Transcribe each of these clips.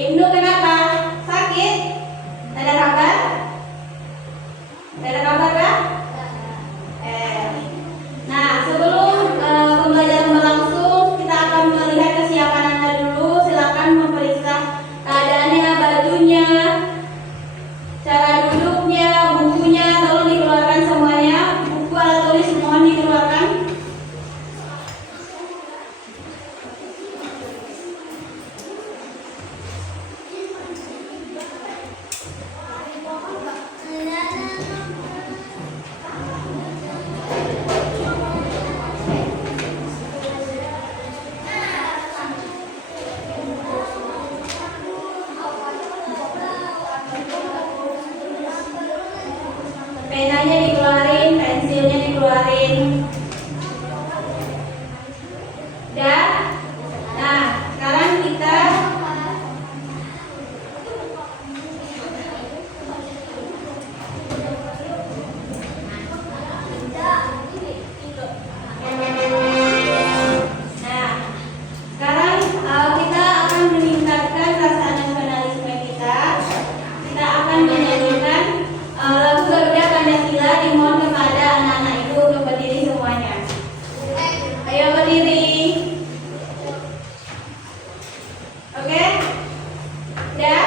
Ibnu kenapa? Sakit? Ada kabar? Ada kabar kan? Nah, sebelum pembelajaran berlangsung, kita akan melihat kesiapan Anda dulu. Silakan memeriksa keadaannya, bajunya, cara duduknya, bukunya, tolong dikeluarkan semuanya. Buku alat tulis mohon dikeluarkan. Penanya dikeluarin, pensilnya dikeluarin. Udah? Nah, sekarang kita kita akan meningkatkan rasa nasionalisme kita. Kita akan menyanyikan lagu Garuda Pancasila. Dimohon kepada anak-anak itu untuk berdiri semuanya. Ayo berdiri. Oke? Ya?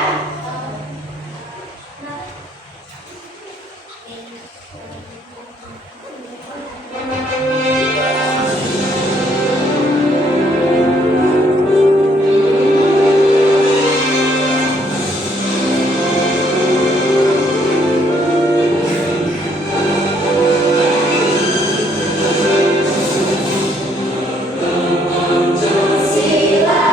Sila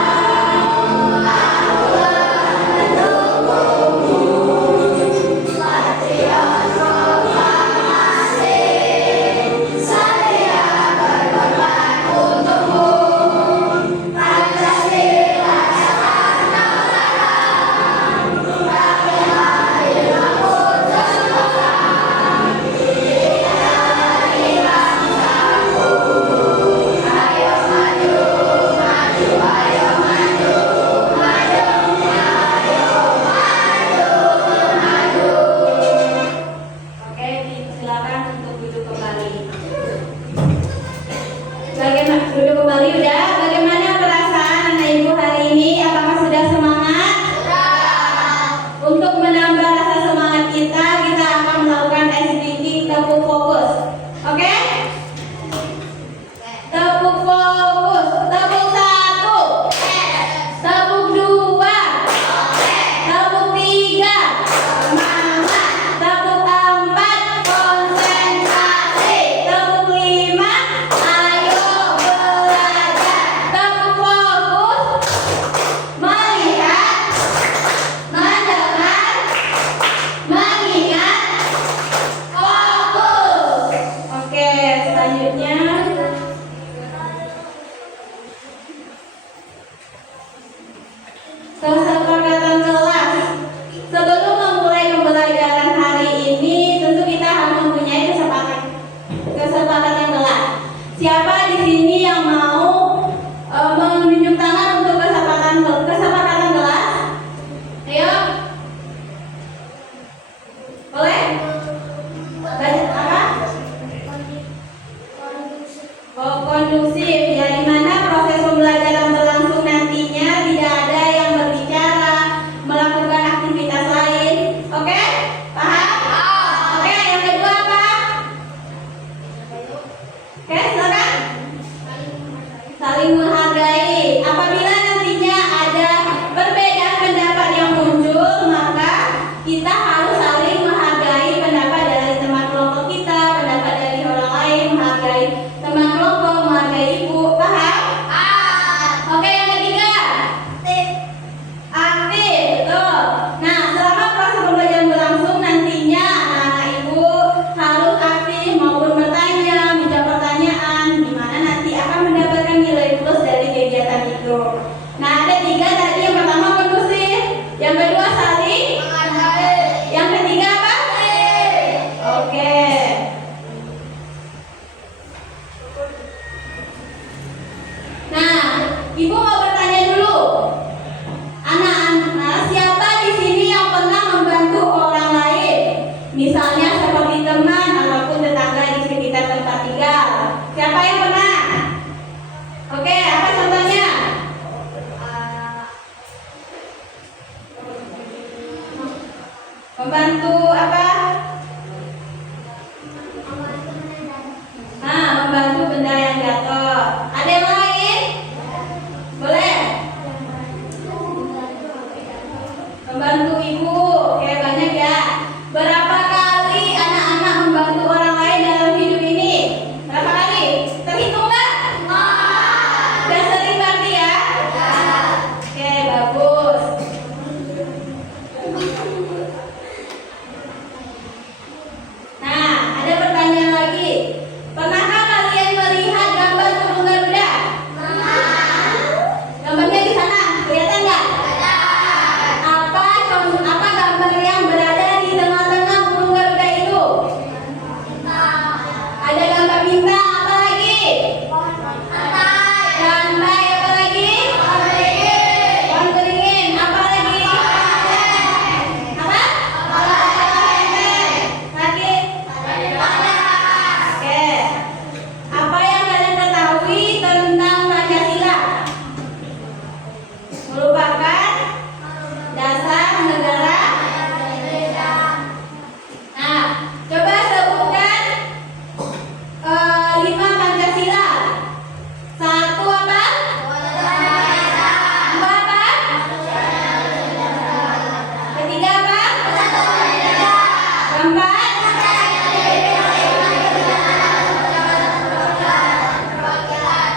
Membantu apa? Nah, membantu benda yang jatuh. Ada yang lain? Boleh? Membantu ibu. Oke, banyak ya. Berapa kali anak-anak membantu orang lain dalam hidup ini? Berapa kali? Terhitung nggak? Udah sering berarti ya? Oke, bagus. Nah, ada pertanyaan lagi. Pernahkah kalian melihat gambar burung Garuda? Gambarnya di sana, kelihatan nggak? Apa gambar yang berada di tengah-tengah burung Garuda itu? Ada gambar bintang, apa lagi? Lantai, apa lagi? Pohon beringin, apa lagi? Apa? Sakit? Oke. Apa yang kalian ketahui tentang Pancasila? Merupakan dasar negara. Nah, coba sebutkan 5 Pancasila. 1 apa? 2 apa? Ketiga apa? Keempat?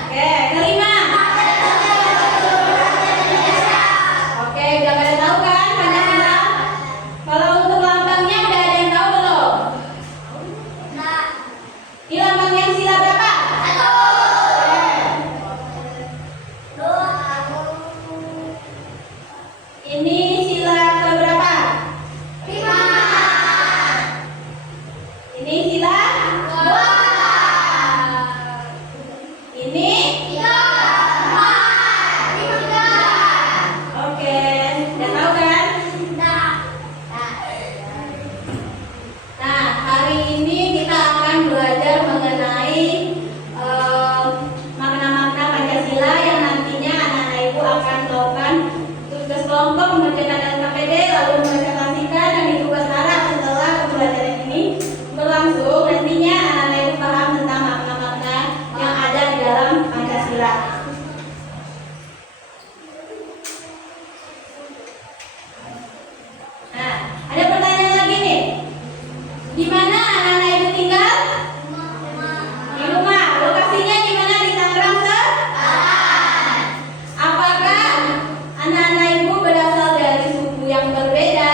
Oke, kelima. Oke, udah pada tahu kan Pancasila? Kalau untuk lambangnya udah ada yang tahu belum? Ini lambangnya sila berapa? Ini sila keberapa? Ini sila? Ini? Oke, udah tahu kan? Nah, hari ini kita akan belajar mengenai makna-makna Pancasila yang nantinya anak-anak ibu akan melakukan tugas kelompok mengerjakan LKPD lalu mempresentasikan dan ditugas harap setelah pembelajaran ini berlangsung nantinya anak-anak ibu paham tentang makna-makna yang ada di dalam Pancasila. Nah, ada pertanyaan lagi nih. Di mana anak-anak ibu tinggal? Di rumah. Lokasinya di mana? Di Tangerang Selatan. Apakah anak-anak ibu berasal dari suku yang berbeda?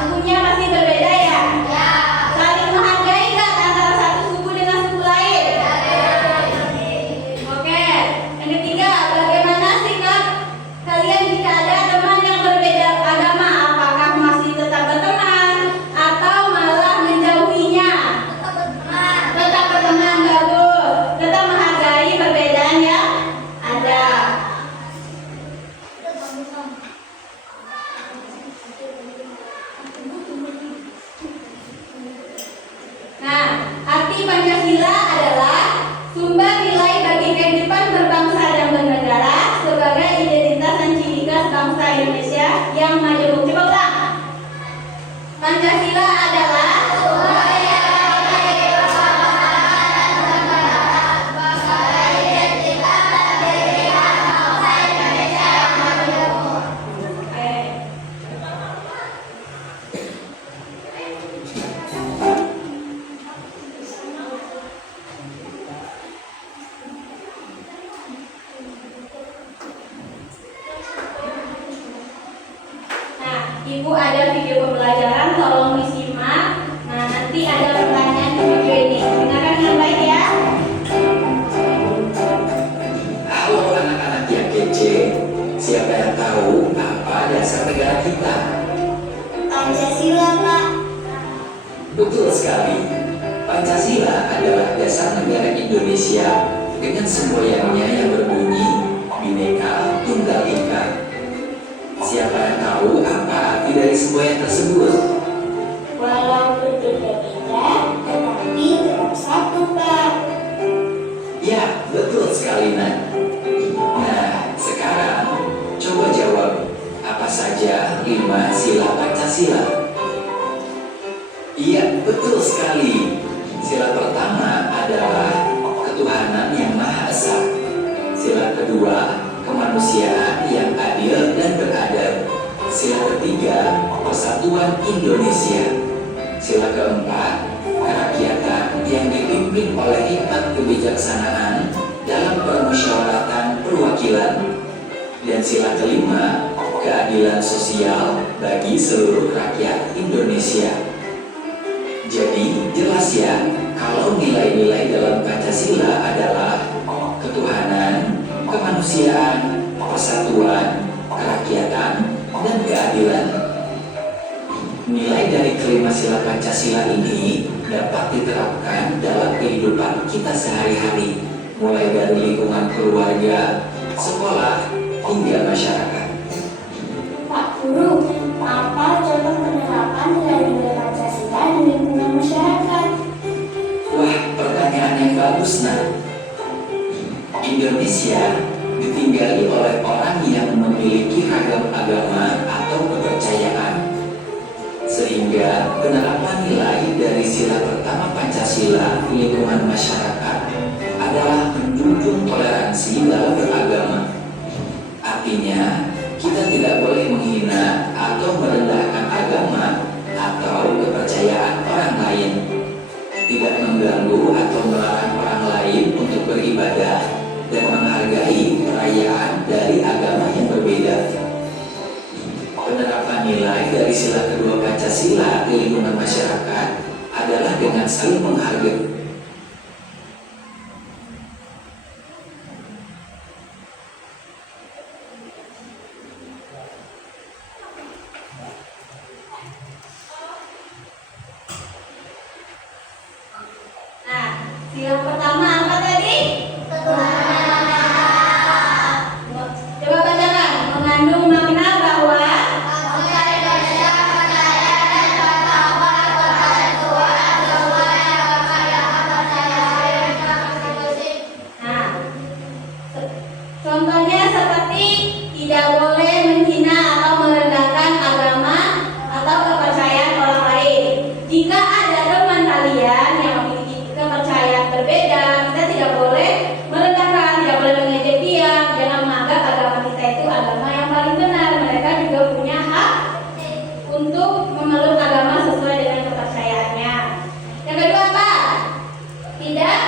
Sukunya masih berbeda ya? Saling menghargai nggak antara satu suku dengan suku lain? Oke. Yang ketiga, bagaimana sikap kalian jika ada teman yang berbeda agama? Apakah masih tetap berteman atau malah menjauhinya? Tetap berteman, bagus. Tetap menghargai perbedaan yang ada. Nah, arti Pancasila adalah sumber nilai bagi kehidupan berbangsa dan bernegara sebagai identitas dan ciri khas bangsa Indonesia yang maju. Coba ulang. Pancasila adalah Ibu ada video pembelajaran, tolong disimak. Nah, nanti ada pertanyaan di video ini. Dengarkan dengan baik ya. Halo anak-anak yang kece, siapa yang tahu apa dasar negara kita? Pancasila, Pak. Betul sekali. Pancasila adalah dasar negara Indonesia dengan semboyannya yang berbunyi Bhinneka Tunggal Ika. Siapa yang tahu apa arti dari semboyan tersebut? Walau berbeda-beda, tetapi tetap satu, Pak. Ya, betul sekali, Nak. Nah, sekarang coba jawab apa saja menerima sila Pancasila? Iya, betul sekali. Sila pertama adalah ketuhanan yang Maha Esa. Sila kedua, kemanusiaan yang adil dan beradab. Sila ketiga, persatuan Indonesia. Sila keempat, kerakyatan yang dipimpin oleh hikmat kebijaksanaan dalam permusyawaratan perwakilan. Dan sila kelima, keadilan sosial bagi seluruh rakyat Indonesia. Jadi jelas ya, kalau nilai-nilai dalam Pancasila adalah ketuhanan, kemanusiaan, persatuan, kerakyatan, dan keadilan. Nilai dari kelima sila Pancasila ini dapat diterapkan dalam kehidupan kita sehari-hari, mulai dari lingkungan keluarga, sekolah, hingga masyarakat. Pak Guru, apa contoh penerapan nilai-nilai Pancasila di lingkungan masyarakat? Wah, pertanyaan yang bagus, Nak. Indonesia ditinggali oleh orang yang memiliki ragam agama atau kepercayaan. Sehingga penerapan nilai dari sila pertama Pancasila di lingkungan masyarakat adalah menjunjung toleransi dalam beragama. Artinya, kita tidak boleh menghina atau merendahkan agama atau kepercayaan orang lain, tidak mengganggu atau melarang orang lain untuk beribadah dan menghargai perayaan dari agama yang berbeda. Penerapan nilai dari sila kedua Pancasila di lingkungan masyarakat adalah dengan saling menghargai. Nah, sila pertama apa tadi? Coba bacakan, mengandung makna bahwa nah, contohnya seperti tidak boleh menghina atau merendahkan agama atau kepercayaan orang lain. Jika ada teman kalian yang memiliki kepercayaan berbeda, kita tidak boleh merendahkan, tidak boleh mengejek dia. Jangan menganggap agama kita itu agama yang paling benar. Mereka juga punya hak untuk memeluk agama sesuai dengan kepercayaannya. Yang kedua apa? Tidak.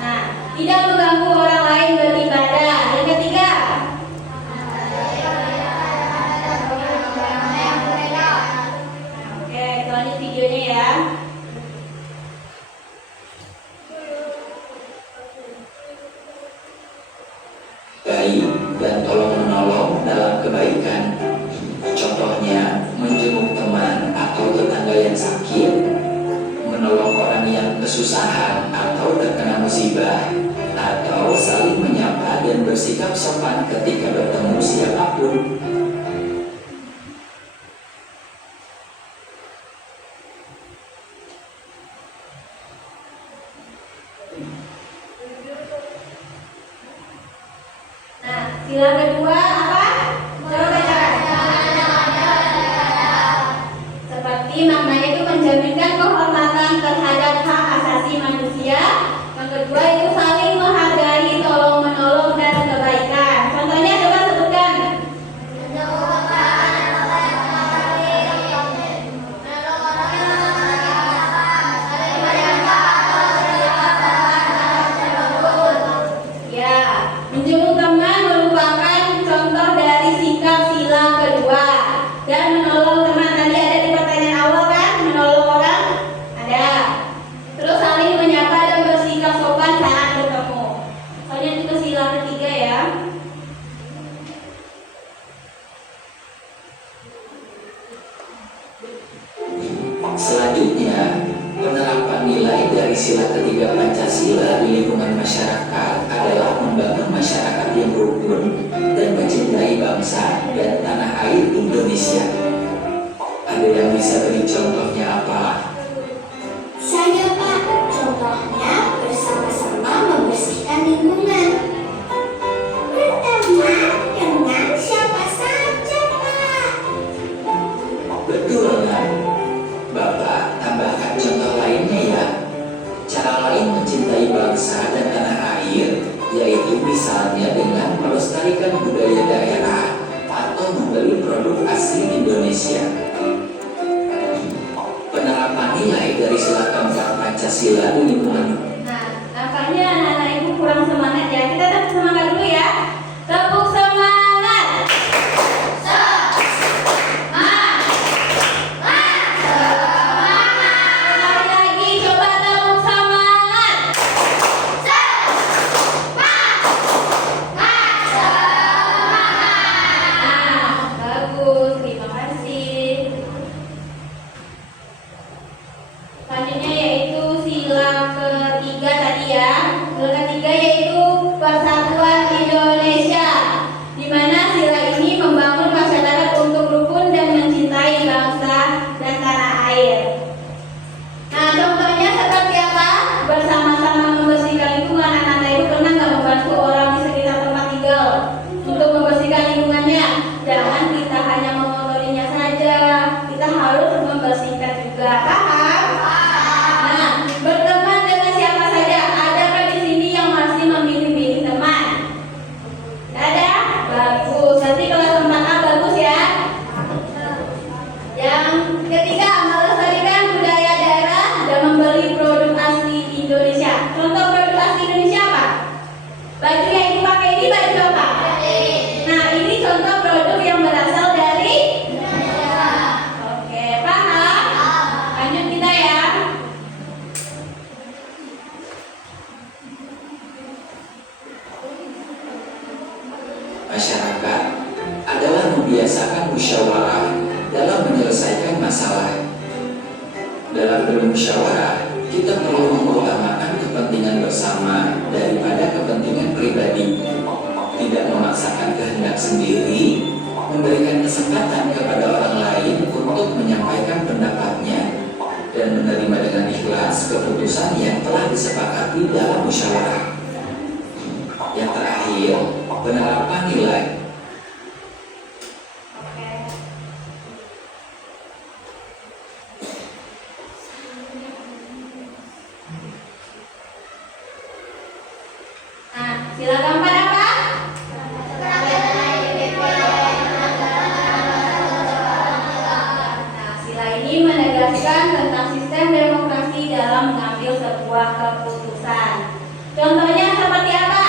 Nah, tidak mengganggu orang lain beribadah. Yang ketiga. Oke, lanjut videonya ya. Baik dan tolong menolong dalam kebaikan. Contohnya, menjenguk teman atau tetangga yang sakit, menolong orang yang kesusahan atau terkena musibah, atau saling menyapa dan bersikap sopan ketika bertemu siapapun. Nah, sila kedua apa? Coba bacakan. Seperti maknanya itu menjaminkan kehormatan terhadap hak asasi manusia. Yang kedua itu saling menghargai, tolong menolong dan kebaikan. Contohnya coba sebutkan. Ya, menjenguk teman merupakan contoh dari sikap sila kedua. Dan menolong teman tadi ada di pertanyaan awal kan? Menolong orang ada. Terus saling menyapa dan bersikap sopan saat bertemu. Soalnya itu sila ketiga ya. Selanjutnya, penerapan nilai dari sila ketiga Pancasila di lingkungan masyarakat adalah membangun masyarakat yang rukun dan mencintai bangsa dan tanah air Indonesia. Ada yang bisa beri contohnya apa? Saya Pak, contohnya bersama-sama membersihkan lingkungan. Pertama, dengan siapa Berarti kelas 4A bagus ya. Yang ketiga, melestarikan budaya daerah dan membeli produk asli Indonesia. Contoh produk asli Indonesia apa? Baju yang dipakai ini baju apa? Nah, ini contoh produk yang berasal dari Indonesia. Oke, paham? Lanjut kita ya. Masyarakat adalah membiasakan musyawarah dalam menyelesaikan masalah. Dalam bermusyawarah, kita perlu mengutamakan kepentingan bersama daripada kepentingan pribadi. Tidak memaksakan kehendak sendiri, memberikan kesempatan kepada orang lain untuk menyampaikan pendapatnya, dan menerima dengan ikhlas keputusan yang telah disepakati dalam musyawarah. Yang terakhir, penerapan nilai. Nah, silakan Pak apa? Nah, sila ini menegaskan tentang sistem demokrasi dalam mengambil sebuah keputusan. Contohnya seperti apa?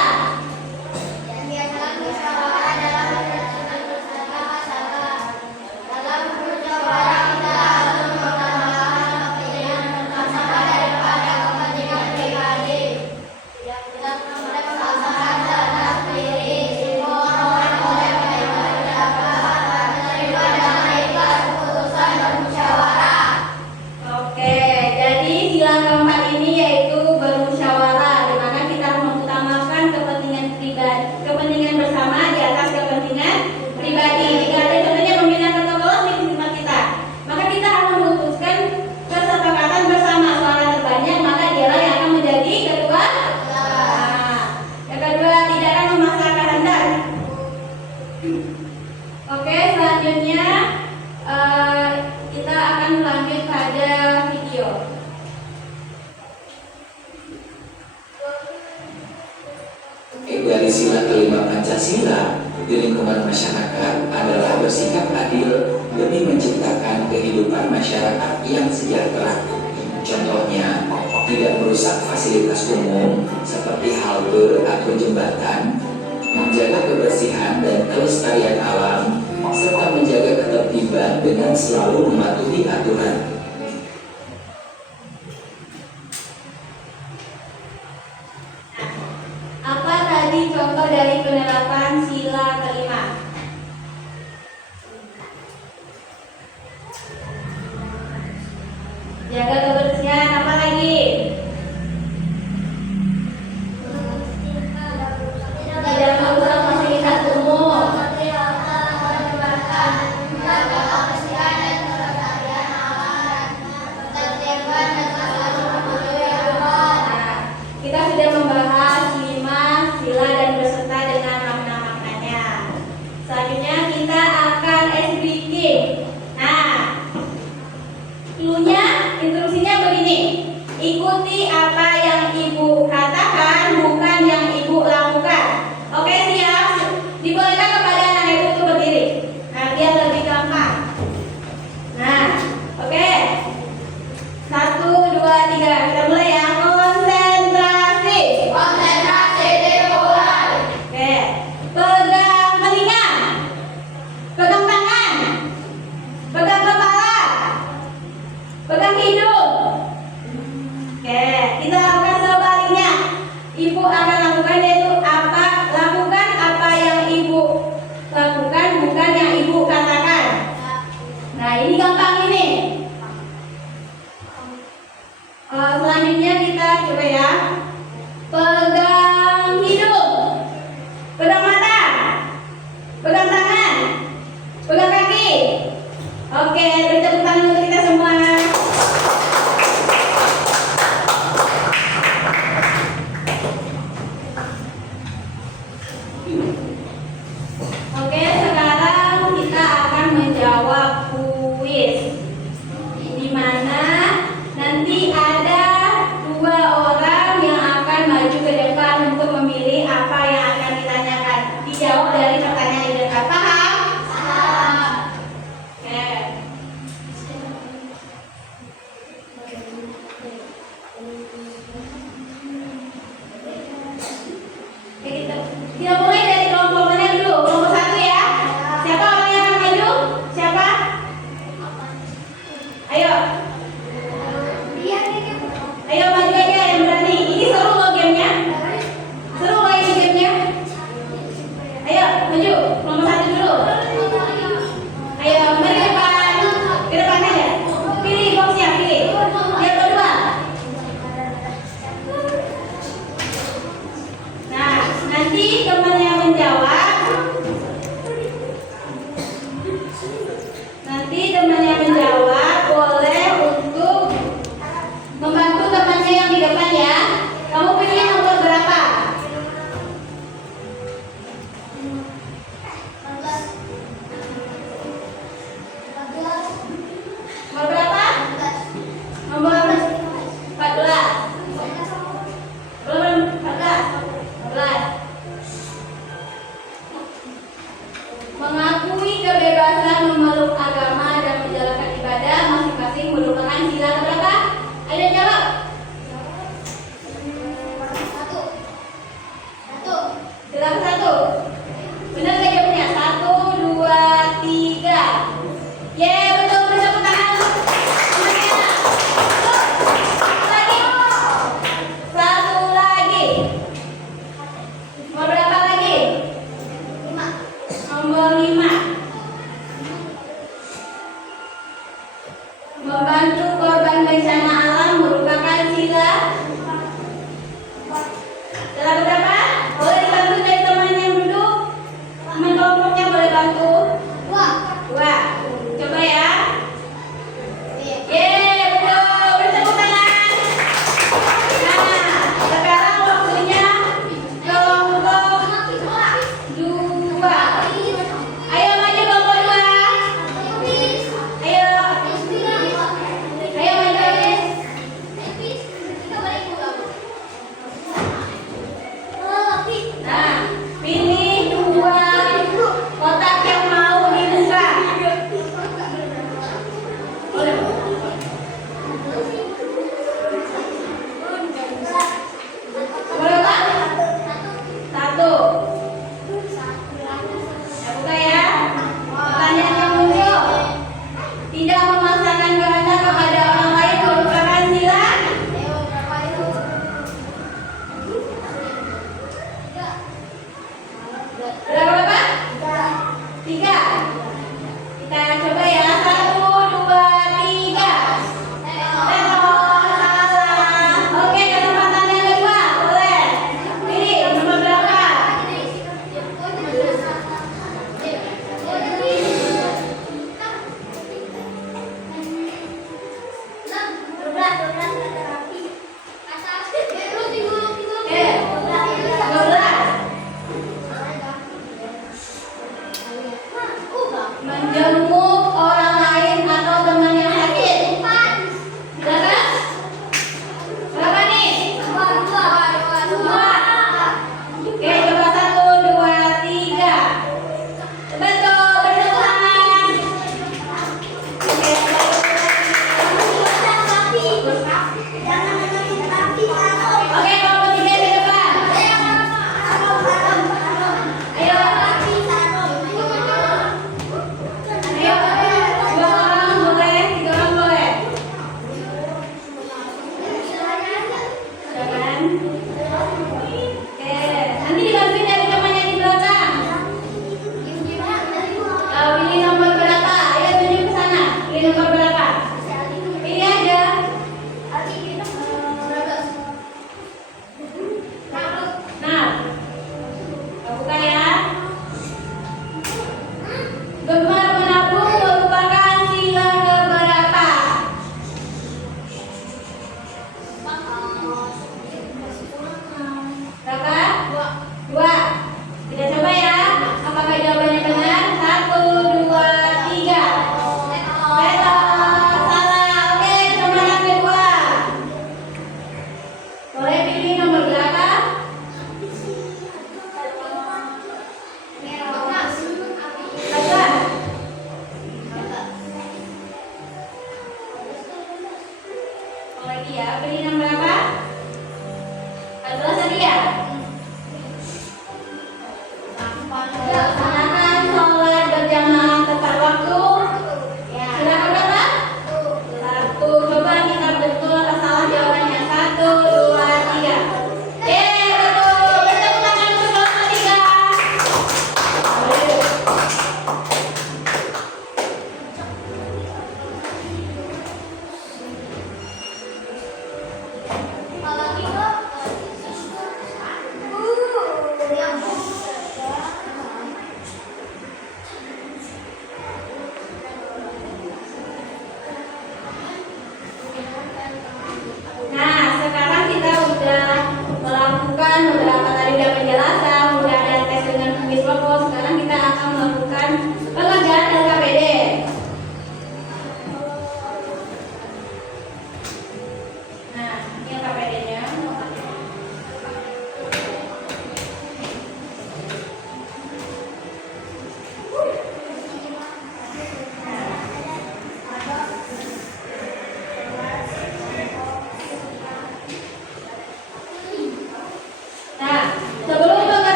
Oke, jadi sila keempat ini yaitu bermusyawarah, di mana kita harus mengutamakan kepentingan bersama di atas kepentingan pribadi. Jika ada contohnya pembinaan ketua kelas di tempat kita, maka kita harus memutuskan kesepakatan bersama, suara terbanyak maka dialah yang akan menjadi ketua. Nah, yang kedua, tidak akan memaksakan kehendak. Oke, selanjutnya kita akan lanjut pada video. Dari sila kelima Pancasila di lingkungan masyarakat adalah bersikap adil demi menciptakan kehidupan masyarakat yang sejahtera. Contohnya, tidak merusak fasilitas umum seperti halte atau jembatan, menjaga kebersihan dan kelestarian alam, serta menjaga ketertiban dengan selalu mematuhi aturan. Apa tadi contoh dari penerapan sila kelima? Jaga kebersihan, apa lagi? Tidak merusak fasilitas umum. Kita sudah membahas 5 sila dan berserta dengan makna-maknanya. Selanjutnya kita akan speaking. Nah, cluenya, instruksinya begini. Ikuti apa yang ibu katakan, bukan yang ibu lakukan. Oke, siap? Dibolehkan kepada anak ibu untuk berdiri. Nah, biar lebih gampang. Nah, oke. 1, 2, 3. Kita mulai ya. Konsentrasi. Konsentrasi dimulai. Oke. Pegang telinga. Pegang tangan. Pegang kepala. Pegang hidung. Oke, kita lakukan sebaliknya. Ibu akan lakukan yaitu lakukan apa yang ibu lakukan, bukan yang ibu katakan. Nah, ini gampang ini. Selanjutnya kita coba ya. Pegang hidung, pegang mata, pegang tangan, pegang kaki. Oke, beri tepuk tangan untuk kita semua. Oke, sekarang kita akan menjawab kuis, di mana nanti ada 2 orang yang akan maju ke depan untuk memilih apa yang akan ditanyakan. Dijawab dari pertanyaan di depan. Paham? Mengakui kebebasan memeluk agama dan menjalankan ibadah masing-masing merupakan sila berapa? Ayo jawab. Sila ke-1. Benar nggak jawabnya? 1, 2, 3. Yeay, betul, tepuk tangan. Semuanya. Satu lagi. Mau berapa lagi? Nomor 5. Membantu korban bencana alam merupakan sila. Sila berapa? Boleh dibantu dari teman yang duduk. Teman kelompoknya boleh bantu. 2. Coba ya. Yeay, betul. Bertepuk tangan. Nah, sekarang waktunya kelompok 2. Ayo maju kelompok 2. Ayo. Ayo maju Aris. Nah, pilih 2 kotak yang mau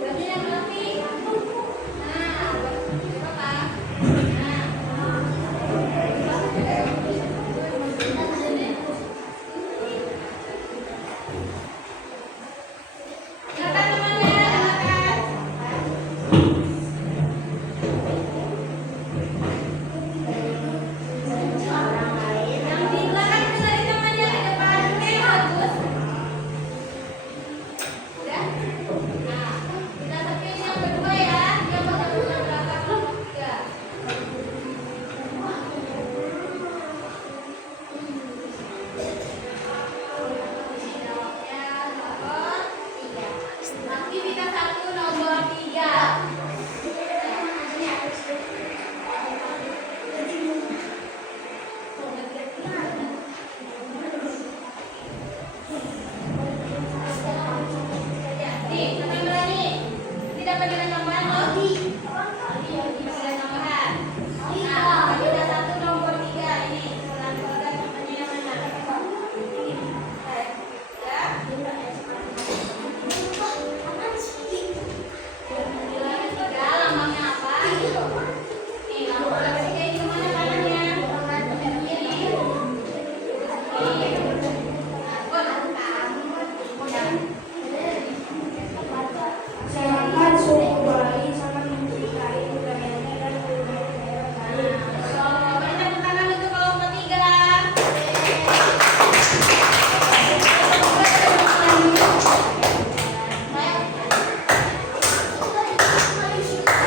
Baju yang rapi. Nah, apa? Nah. Silakan temannya, silakan. Yang di belakang itu dari temannya ke depan. Oke, bagus. Udah? Nah, kita tepin yang kedua ya. Yang pertama berapa? 3. Aktivitas 1 nomor 3. Nih, siapa yang berani? Ini dapat nilai tambahan loh. Nilai tambahan. Nah, aktivitas 1 nomor 3 ini. Pelan pelan temannya yang mana? Ya. Nilai 3, lambangnya apa? Nih, lambang 3 ini mana tangannya? Ini. Sehat, suhu bayi, sangat mencintai budayanya dan budaya negara. Banyak tepuk tangan untuk kelompok 3.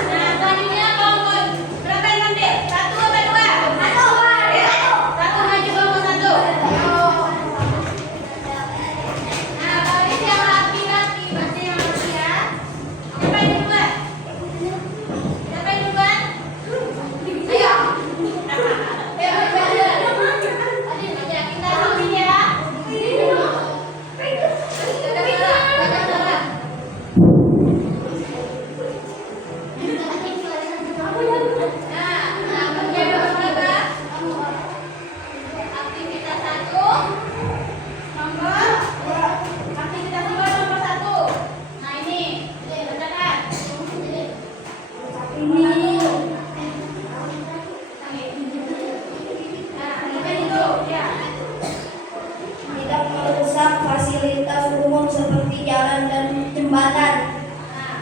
Nah, selanjutnya kelompok berapa yang ambil? 1 apa 2? 1. Ya. 1 maju kelompok 1. Nah, baris yang rapi-rapi, baca yang rapi ya. Siapa yang duluan? Siapa yang duluan? Ayo. Adin baca, kita rapi ya. Nah, baca berapa? Aktivitas 1 nomor aktivitas 2 nomor 1. Nah, ini bacakan. Nah, bacakan itu ya. Tidak merusak fasilitas umum seperti jalan dan jembatan. Nah,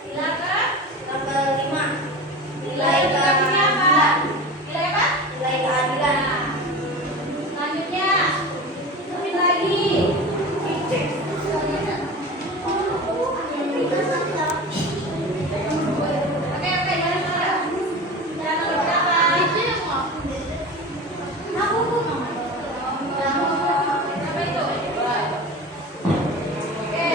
silakan. Nomor 5. Nilai keadilan apa? Nilai apa? Nilai keadilan. Selanjutnya, lebih lagi. Oke, jangan marah. Jangan nomor berapa? Berapa itu? Oke,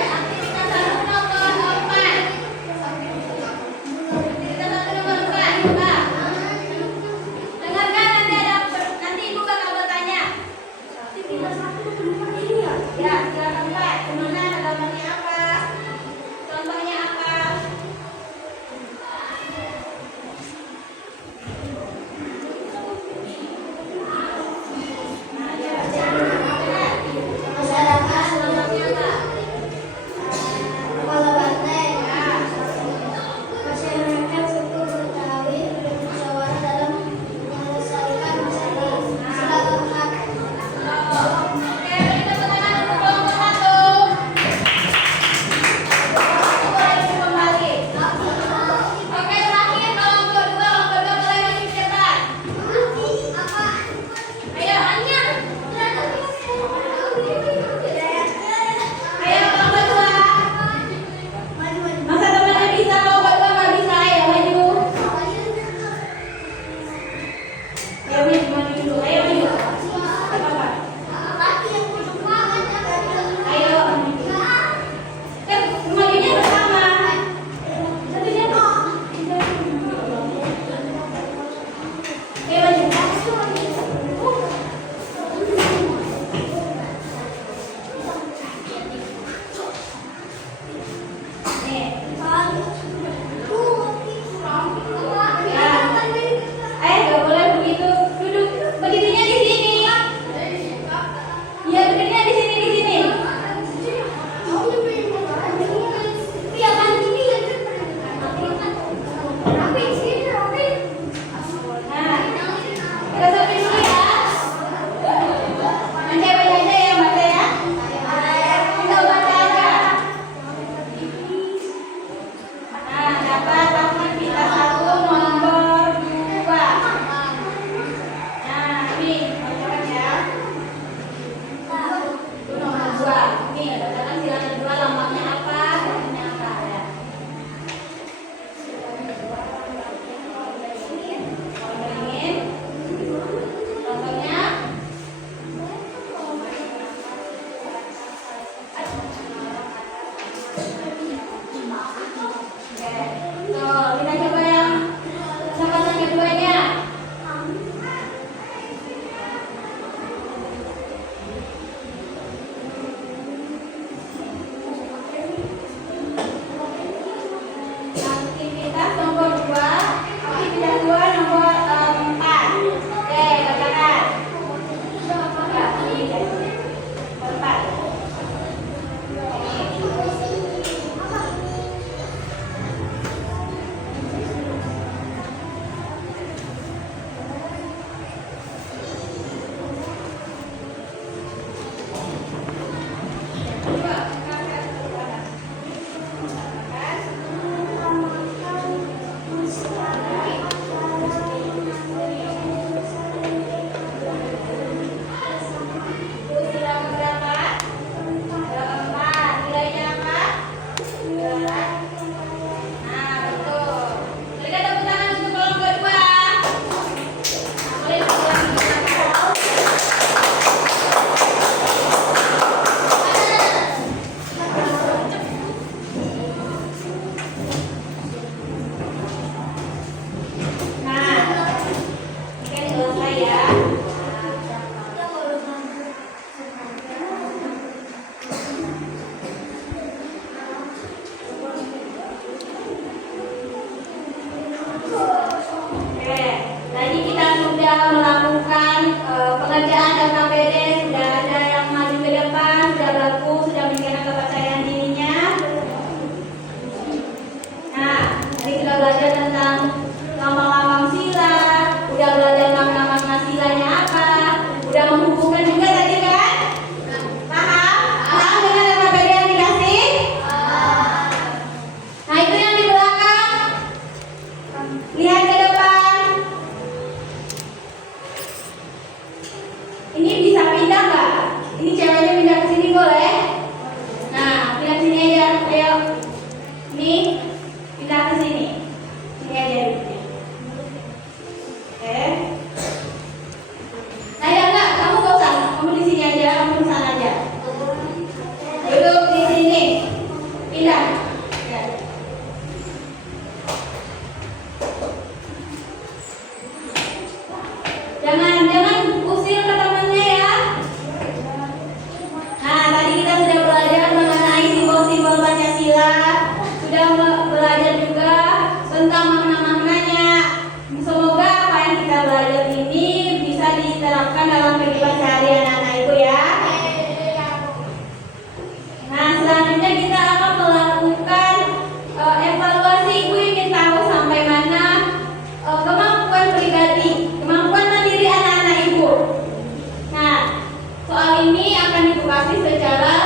ini akan Ibu kasih secara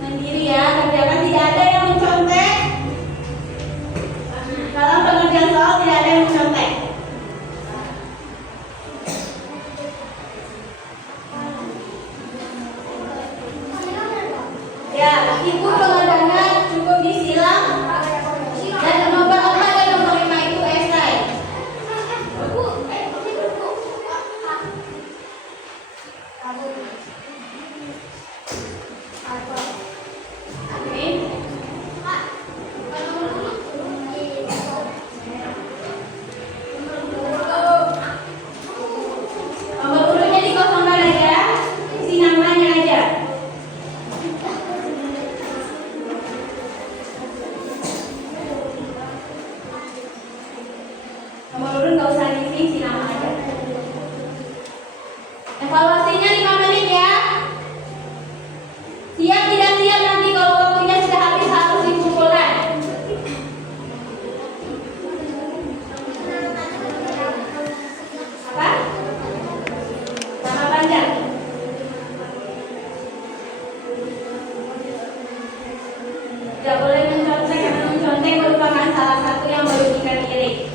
mandiri ya, kerjakan, tidak ada yang mencontek. Dalam pengerjaan soal tidak ada yang mencontek. Ya, Ibu pengerjaannya cukup disilang dan nomor 4 dan nomor 5 itu esai. Oke. Nomor urutnya dikosongkan aja, isi namanya aja. Nomor urut nggak usah diisi, isi nama aja. Evaluasinya 5 menit ya. Siap tidak siap nanti kalau waktunya sudah habis harus dikumpulkan. Apa? Nama panjang. Tidak boleh mencontek, karena mencontek merupakan salah satu yang merugikan diri.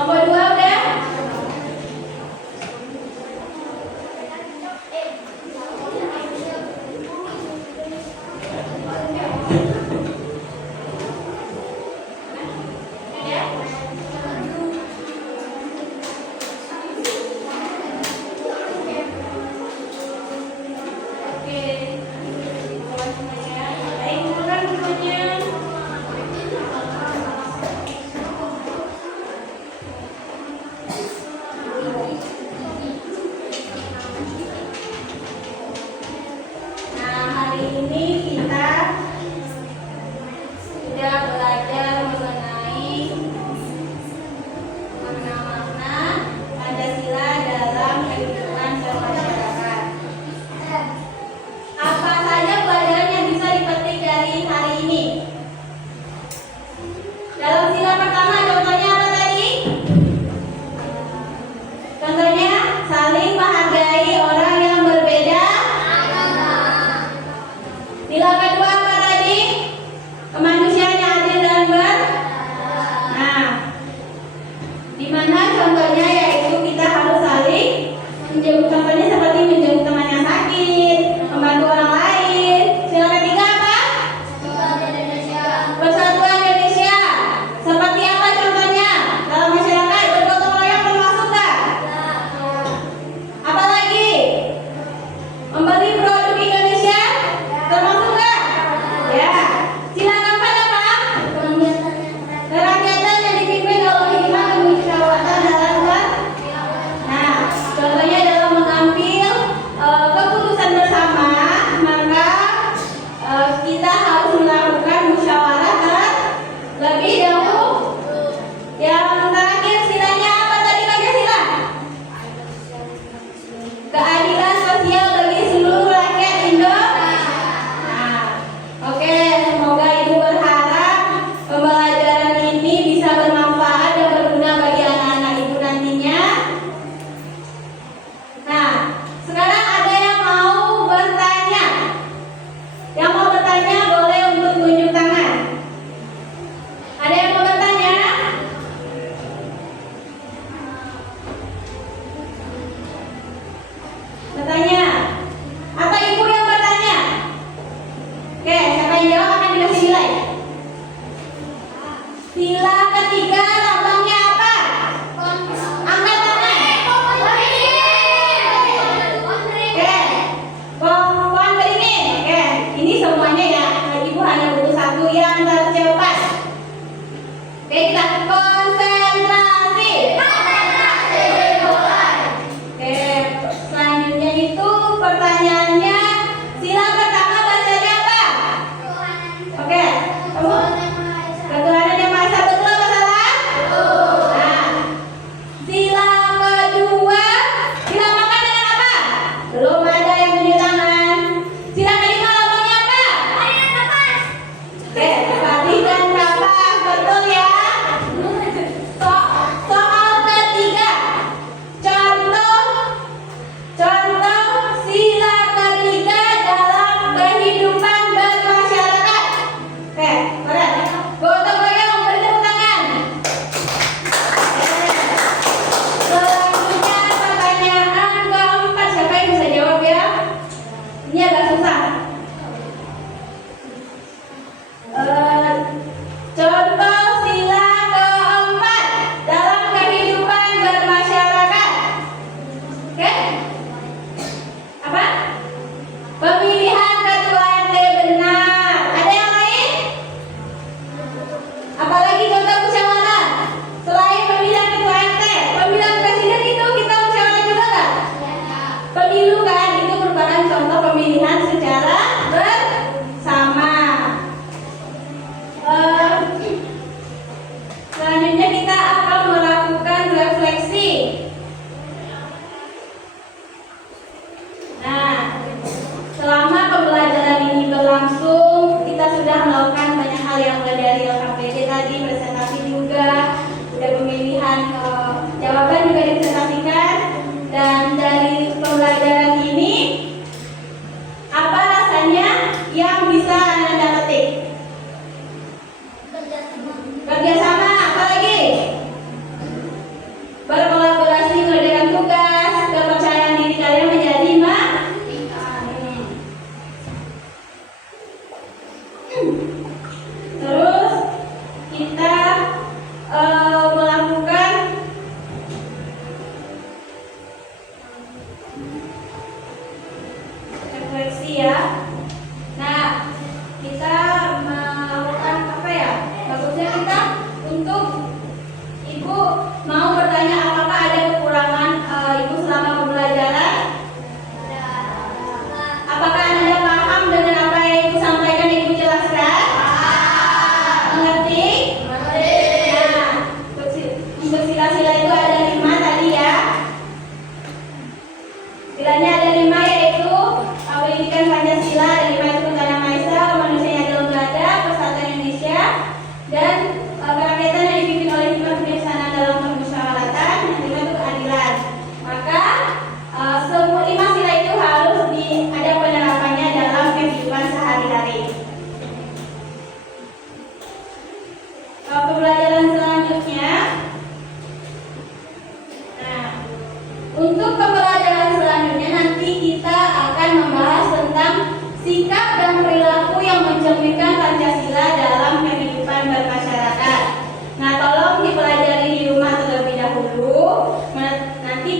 Nomor 2 udah? Oke. Baik, bukan bukunya. Nah, hari ini kita sudah belajar mengenai makna-makna Pancasila dalam kehidupan bermasyarakat. Apa saja pelajaran yang bisa dipetik dari hari ini? Dalam sila pertama contohnya apa tadi? Contohnya saling menghargai orang yang berbeda. Sila kedua apa tadi? Kemanusiaan yang adil dan Nah, di mana contohnya yaitu kita harus saling menjemput, contohnya seperti menjemput teman yang sakit, membantu orang lain. Sila ketiga apa? Persatuan Indonesia. Seperti apa contohnya? Dalam masyarakat bergotong royong termasuk nggak? Apa lagi? Membeli produk Indonesia termasuk nggak? Ya. Sila keempat apa? Kerakyatan yang dipimpin oleh hikmah dan musyawarah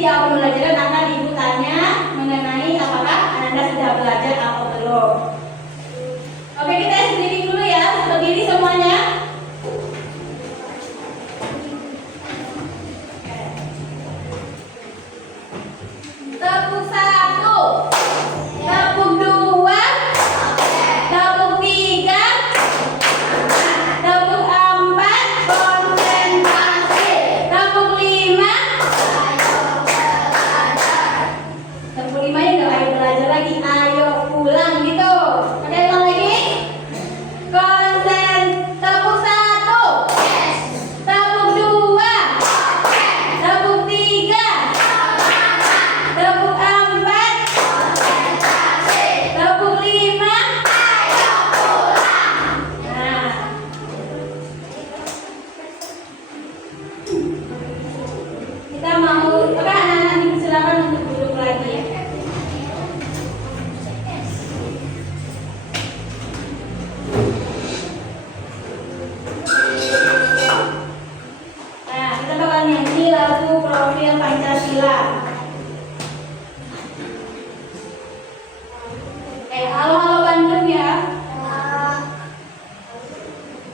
di awal pembelajaran akan Ibu tanya mengenai apakah Anda sudah belajar atau belum. Oke, kita sendiri dulu ya, berdiri semuanya. Tepuk 1, tepuk 2, tepuk 3, tepuk 4, konsentrasi, tepuk 5, tepuk 5 ya nggak ayo belajar lagi, ayo pulang gitu. Oke, ulang lagi. Konsen, tepuk 1, tepuk 2, tepuk 3, tepuk 4, tepuk 5. Nah, kita mau, oke anak-anak dipersilakan untuk duduk lagi ya. Nah, kita bakal nyanyi lagu Profil Pancasila. Halo halo Bandung ya.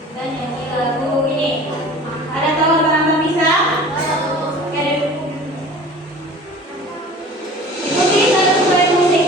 Kita nyanyi lagu ini. Ada tahu penonton bisa? Oke, ikuti satu suara musik.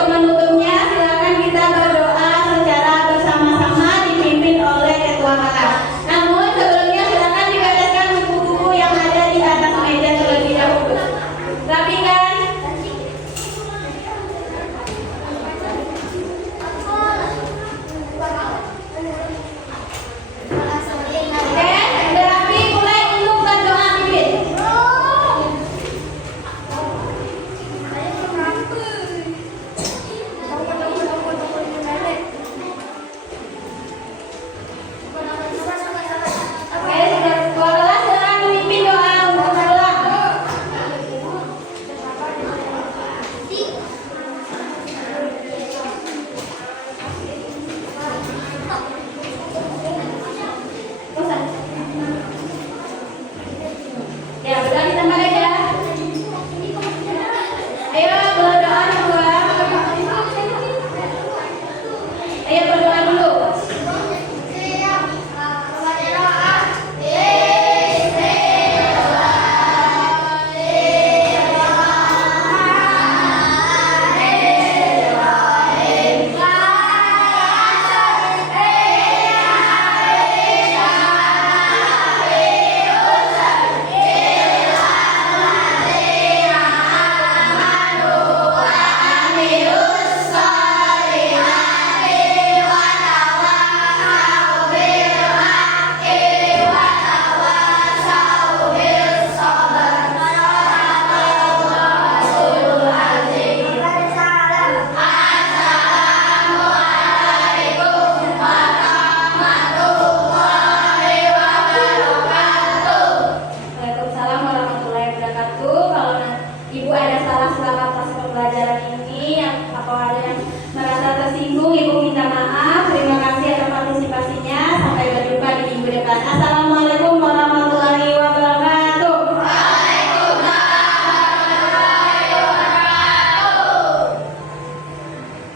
untuk menutup